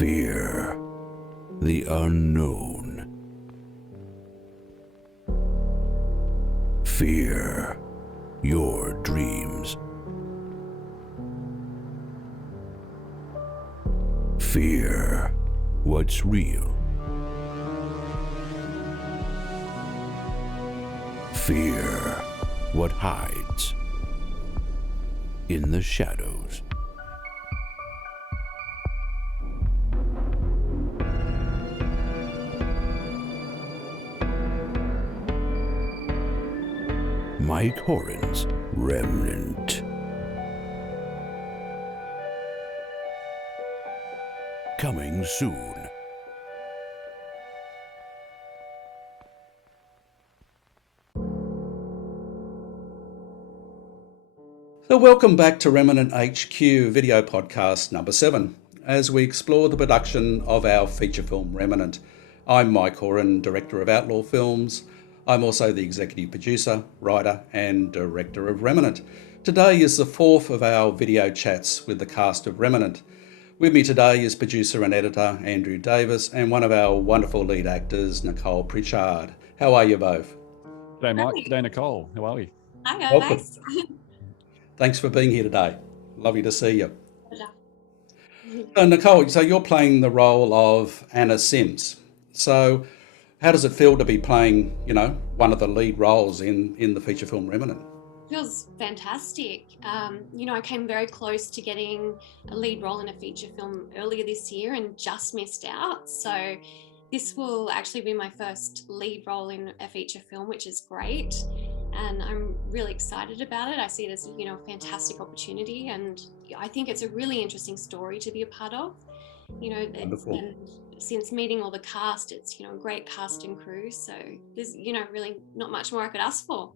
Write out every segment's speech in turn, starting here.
Fear the unknown. Fear your dreams. Fear what's real. Fear what hides in the shadows. Mike Horan's Remnant. Coming soon. So welcome back to Remnant HQ video podcast number 7, as we explore the production of our feature film Remnant. I'm Mike Horan, director of Outlaw Films. I'm also the executive producer, writer and director of Remnant. Today is the 4th of our video chats with the cast of Remnant. With me today is producer and editor Andrew Davis and one of our wonderful lead actors, Nicole Pritchard. How are you both? G'day Mike, g'day Nicole, how are we? Hi guys. Welcome. Thanks for being here today. Lovely to see you. Nicole, so you're playing the role of Anna Symes. So how does it feel to be playing, one of the lead roles in the feature film Remnant? Feels fantastic. I came very close to getting a lead role in a feature film earlier this year and just missed out. So this will actually be my first lead role in a feature film, which is great. And I'm really excited about it. I see it as, a fantastic opportunity. And I think it's a really interesting story to be a part of. Wonderful. And since meeting all the cast, it's, a great cast and crew. So there's, really not much more I could ask for.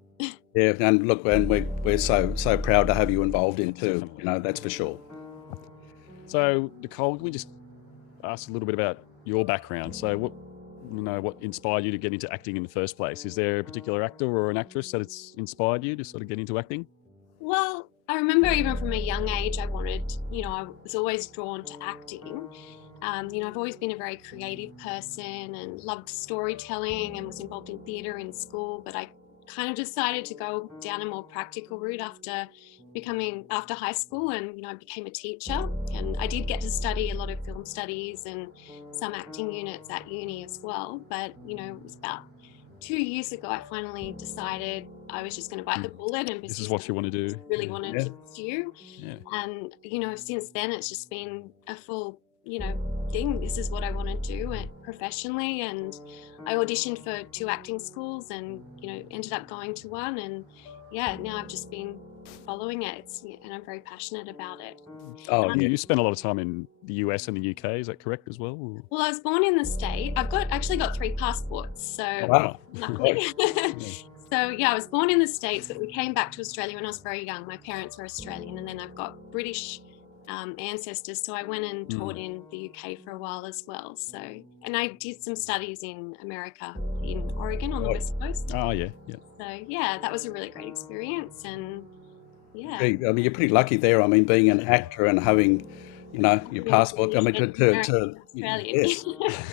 Yeah, and look, and we're so proud to have you involved in too. That's for sure. So Nicole, can we just ask a little bit about your background? So what inspired you to get into acting in the first place? Is there a particular actor or an actress that it's inspired you to sort of get into acting? Well, I remember even from a young age, I was always drawn to acting. I've always been a very creative person and loved storytelling and was involved in theatre in school, but I kind of decided to go down a more practical route after high school, and I became a teacher, and I did get to study a lot of film studies and some acting units at uni as well. But it was about 2 years ago I finally decided I was just going to bite the bullet and this is what you want to do. Really wanted to pursue. Yeah. And since then it's just been a full thing. This is what I want to do professionally, and I auditioned for 2 acting schools and ended up going to one, and now I've just been following it, and I'm very passionate about it. You spent a lot of time in the US and the UK, is that correct as well? Well, I was born in the States. I've actually got 3 passports, so Wow. luckily. So I was born in the States, but we came back to Australia when I was very young. My parents were Australian, and then I've got British ancestors, so I went and taught in the UK for a while as well. So, and I did some studies in America, in Oregon on the West Coast. Oh yeah. So that was a really great experience, and you're pretty lucky there. I mean, being an actor and having, your passport. I mean, to yes,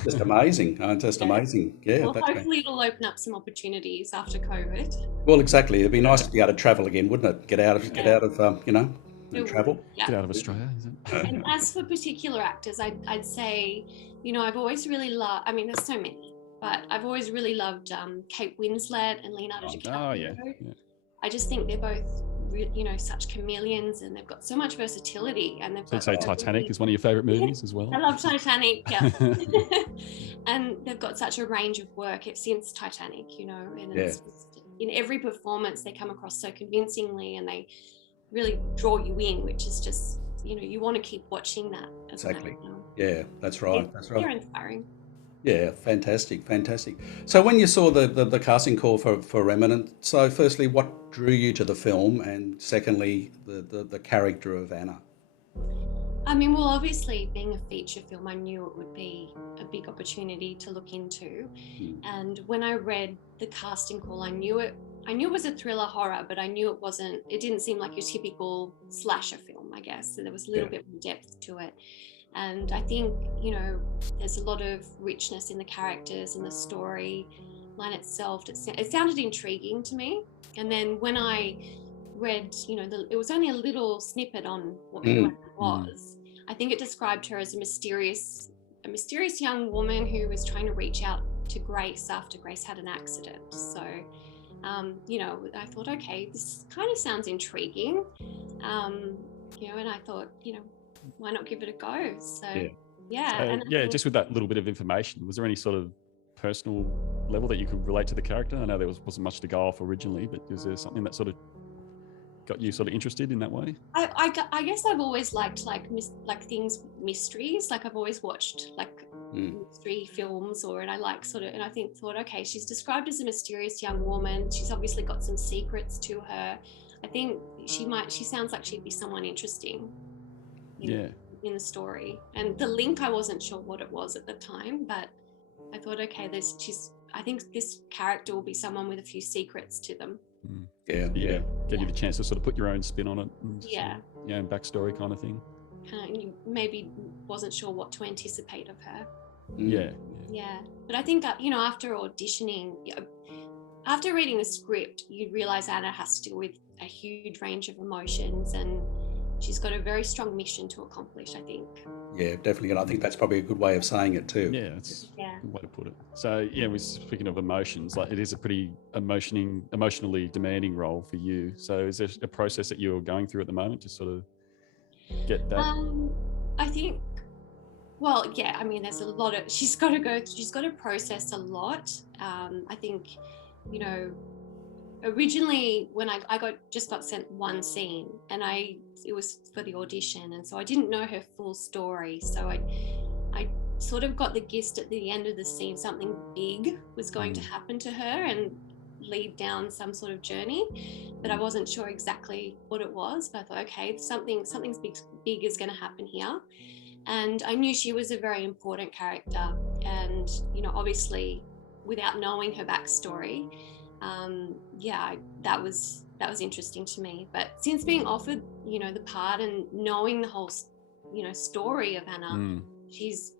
just amazing. Amazing. Yeah. Well, hopefully it'll open up some opportunities after COVID. Well, exactly. It'd be nice to be able to travel again, wouldn't it? Get out of and travel. Yeah. Get out of Australia, is it? And as for particular actors, I'd say, I've always really loved, there's so many, but I've always really loved Kate Winslet and Leonardo DiCaprio. Oh, yeah. I just think they're both, such chameleons, and they've got so much versatility. And they've got So you'd say Titanic is one of your favourite movies as well? I love Titanic, yeah. And they've got such a range of work since Titanic, and it's just, in every performance they come across so convincingly, and they really draw you in, which is just, you want to keep watching that. Exactly. Yeah, that's right. They're inspiring. Yeah, fantastic. So when you saw the casting call for Remnant, so firstly, what drew you to the film, and secondly, the character of Anna? Well, obviously being a feature film, I knew it would be a big opportunity to look into. And when I read the casting call, I knew it was a thriller horror, but I knew it didn't seem like your typical slasher film, I guess. So there was a little bit more depth to it. And I think, there's a lot of richness in the characters and the story line itself. It sounded intriguing to me. And then when I read, it was only a little snippet on who Anna was. I think it described her as a mysterious young woman who was trying to reach out to Grace after Grace had an accident. So, I thought, okay, this kind of sounds intriguing. And I thought, why not give it a go? So, just with that little bit of information, was there any sort of personal level that you could relate to the character? I know there wasn't much to go off originally, but was there something that sort of got you sort of interested in that way? I guess I've always liked mysteries. Like I've always watched mystery films, and I thought, okay, she's described as a mysterious young woman. She's obviously got some secrets to her. I think she sounds like she'd be someone interesting in the story. And the link, I wasn't sure what it was at the time, but I thought, okay, I think this character will be someone with a few secrets to them. Gave you the chance to sort of put your own spin on it. And backstory kind of thing. You maybe wasn't sure what to anticipate of her. But I think after auditioning, after reading the script, you realise Anna has to deal with a huge range of emotions, and she's got a very strong mission to accomplish, I think. Yeah, definitely. And I think that's probably a good way of saying it too. Yeah, that's a good way to put it. So, we're speaking of emotions, like it is a pretty emotionally demanding role for you. So is there a process that you're going through at the moment to sort of get that? I think, there's a lot of, she's got to process a lot. I think, originally when I just got sent one scene, and it was for the audition, and so I didn't know her full story. So I sort of got the gist at the end of the scene something big was going to happen to her and lead down some sort of journey, but I wasn't sure exactly what it was. But I thought, okay, something's big is going to happen here. And I knew she was a very important character, and obviously without knowing her backstory, that was interesting to me. But since being offered the part and knowing the whole story of Anna, she's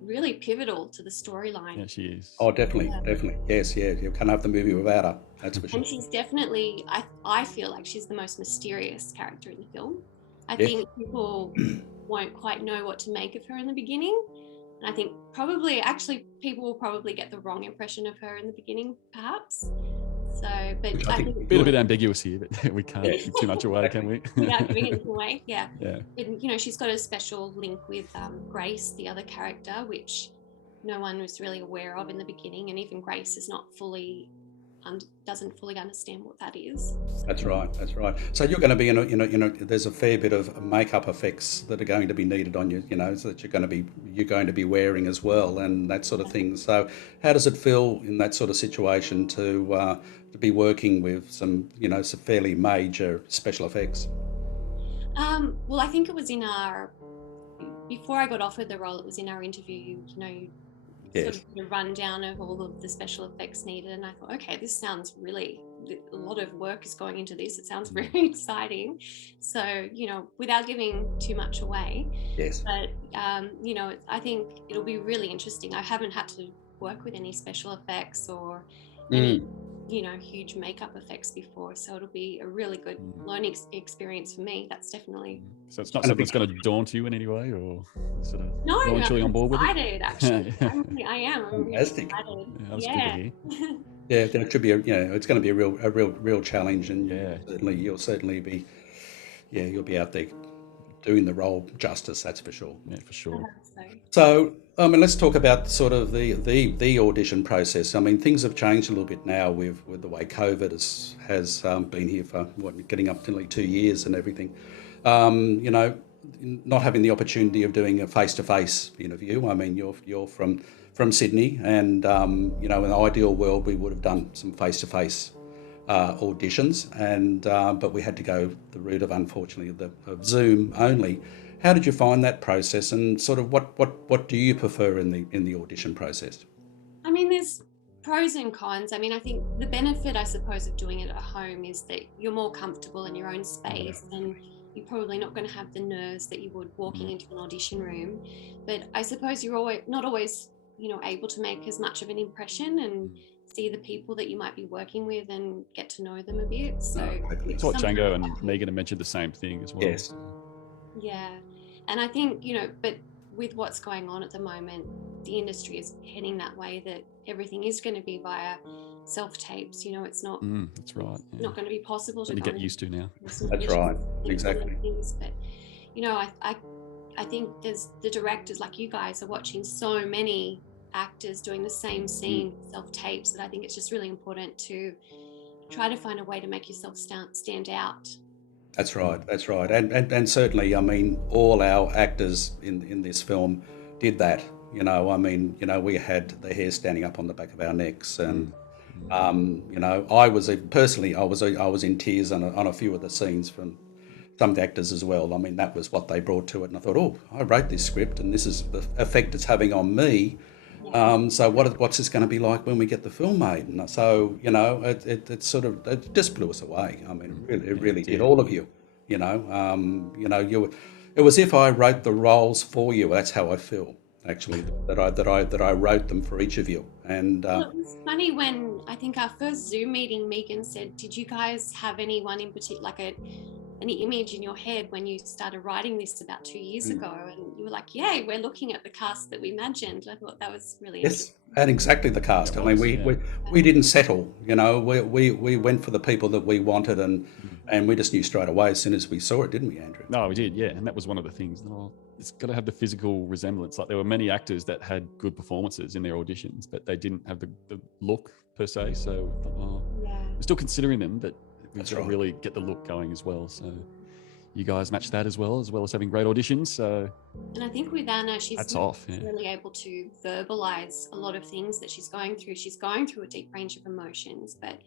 really pivotal to the storyline. Yeah, she is. Oh, definitely. Yes, you can't have the movie without her, that's for sure. And she's definitely, I feel like she's the most mysterious character in the film. I think people won't quite know what to make of her in the beginning. And I think people will probably get the wrong impression of her in the beginning, perhaps. So, but I think a bit ambiguous here, but we can't give too much away, can we? Without giving anything away, yeah. And, she's got a special link with Grace, the other character, which no one was really aware of in the beginning, and even Grace is not doesn't fully understand what that is. That's right. So you're going to be there's a fair bit of makeup effects that are going to be needed on you, so that you're going to be wearing as well, and that sort of thing. So how does it feel in that sort of situation to be working with some fairly major special effects? Well, I think it was before I got offered the role, it was in our interview, sort of a rundown of all of the special effects needed, and I thought, okay, this sounds really, a lot of work is going into this. It sounds very exciting. So, without giving too much away. Yes. But, I think it'll be really interesting. I haven't had to work with any special effects or any, huge makeup effects before. So it'll be a really good learning experience for me. That's definitely. So it's not something that's going to daunt you in any way, or sort of I'm on board with excited, actually. I am. I'm really Fantastic. excited. That's good to hear. Yeah, it should be it's going to be a real challenge, and you'll certainly be, you'll be out there doing the role justice. That's for sure. Yeah, for sure. So, let's talk about sort of the audition process. I mean, things have changed a little bit now with the way COVID has been here for getting up to nearly 2 years and everything. Not having the opportunity of doing a face-to-face interview. I mean, you're from Sydney, and in an ideal world we would have done some face-to-face auditions, and but we had to go the route of, unfortunately, of Zoom only. How did you find that process, and sort of what do you prefer in the audition process? I mean, there's pros and cons. I mean, I think the benefit, I suppose, of doing it at home is that you're more comfortable in your own space, and you're probably not going to have the nerves that you would walking into an audition room. But I suppose you're always not always, able to make as much of an impression and see the people that you might be working with and get to know them a bit. So Exactly. I thought Django and Megan had mentioned the same thing as well. Yes. Yeah. And I think, but with what's going on at the moment, the industry is heading that way, that everything is going to be via self-tapes. It's not that's right. Yeah. not going to be possible to you get used to now. That's right. Exactly. Things. But, I think there's the directors like you guys are watching so many actors doing the same scene, self-tapes, that I think it's just really important to try to find a way to make yourself stand out. That's right. That's right. And certainly, I mean, all our actors in this film did that. We had the hair standing up on the back of our necks, and I was in tears on a few of the scenes from some of the actors as well. I mean, that was what they brought to it, and I thought, oh, I wrote this script, and this is the effect it's having on me. So what's this going to be like when we get the film made? And so it just blew us away. I mean, it really did. All of you, it was if I wrote the roles for you. That's how I feel, actually, that I wrote them for each of you. And it was funny when I think our first Zoom meeting, Megan said, "Did you guys have anyone in particular, like any image in your head when you started writing this about 2 years ago?" And you were like, "Yeah, we're looking at the cast that we imagined." I thought that was really interesting. And exactly the cast. I mean, we didn't settle. We went for the people that we wanted, and we just knew straight away as soon as we saw it, didn't we, Andrew? No, we did, yeah. And that was one of the things. It's got to have the physical resemblance. Like, there were many actors that had good performances in their auditions, but they didn't have the look per se. So we're still considering them, but we've got to really get the look going as well. So you guys match that as well as having great auditions. So, and I think with Anna, she's yeah, really able to verbalize a lot of things that she's going through. She's going through a deep range of emotions, but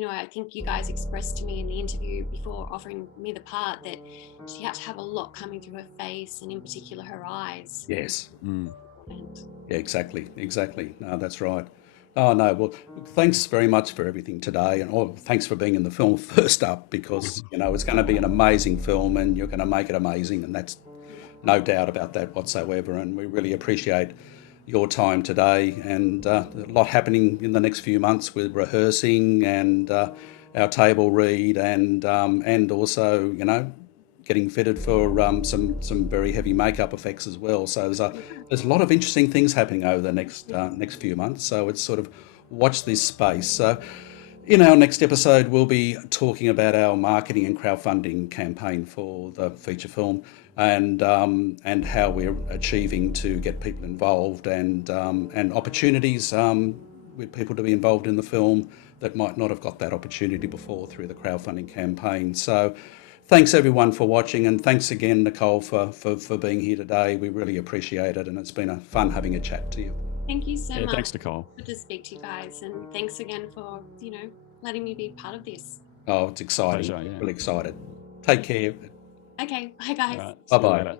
I think you guys expressed to me in the interview before offering me the part that she had to have a lot coming through her face, and in particular her eyes. Yes. Yeah, exactly. No, that's right. Oh, no. Well, thanks very much for everything today. And thanks for being in the film first up, because, it's going to be an amazing film and you're going to make it amazing. And that's no doubt about that whatsoever. And we really appreciate your time today, and a lot happening in the next few months with rehearsing and our table read and also, getting fitted for some very heavy makeup effects as well. So there's a lot of interesting things happening over the next few months. So it's sort of watch this space. So in our next episode, we'll be talking about our marketing and crowdfunding campaign for the feature film, and how we're achieving to get people involved, and opportunities with people to be involved in the film that might not have got that opportunity before through the crowdfunding campaign. So thanks everyone for watching, and thanks again, Nicole, for being here today. We really appreciate it, and it's been a fun having a chat to you. Thank you so much. Thanks, Nicole. Good to speak to you guys, and thanks again for letting me be part of this. Oh, it's exciting. Pleasure, yeah. Really excited. Take care. Okay, bye guys. Right, Bye-bye.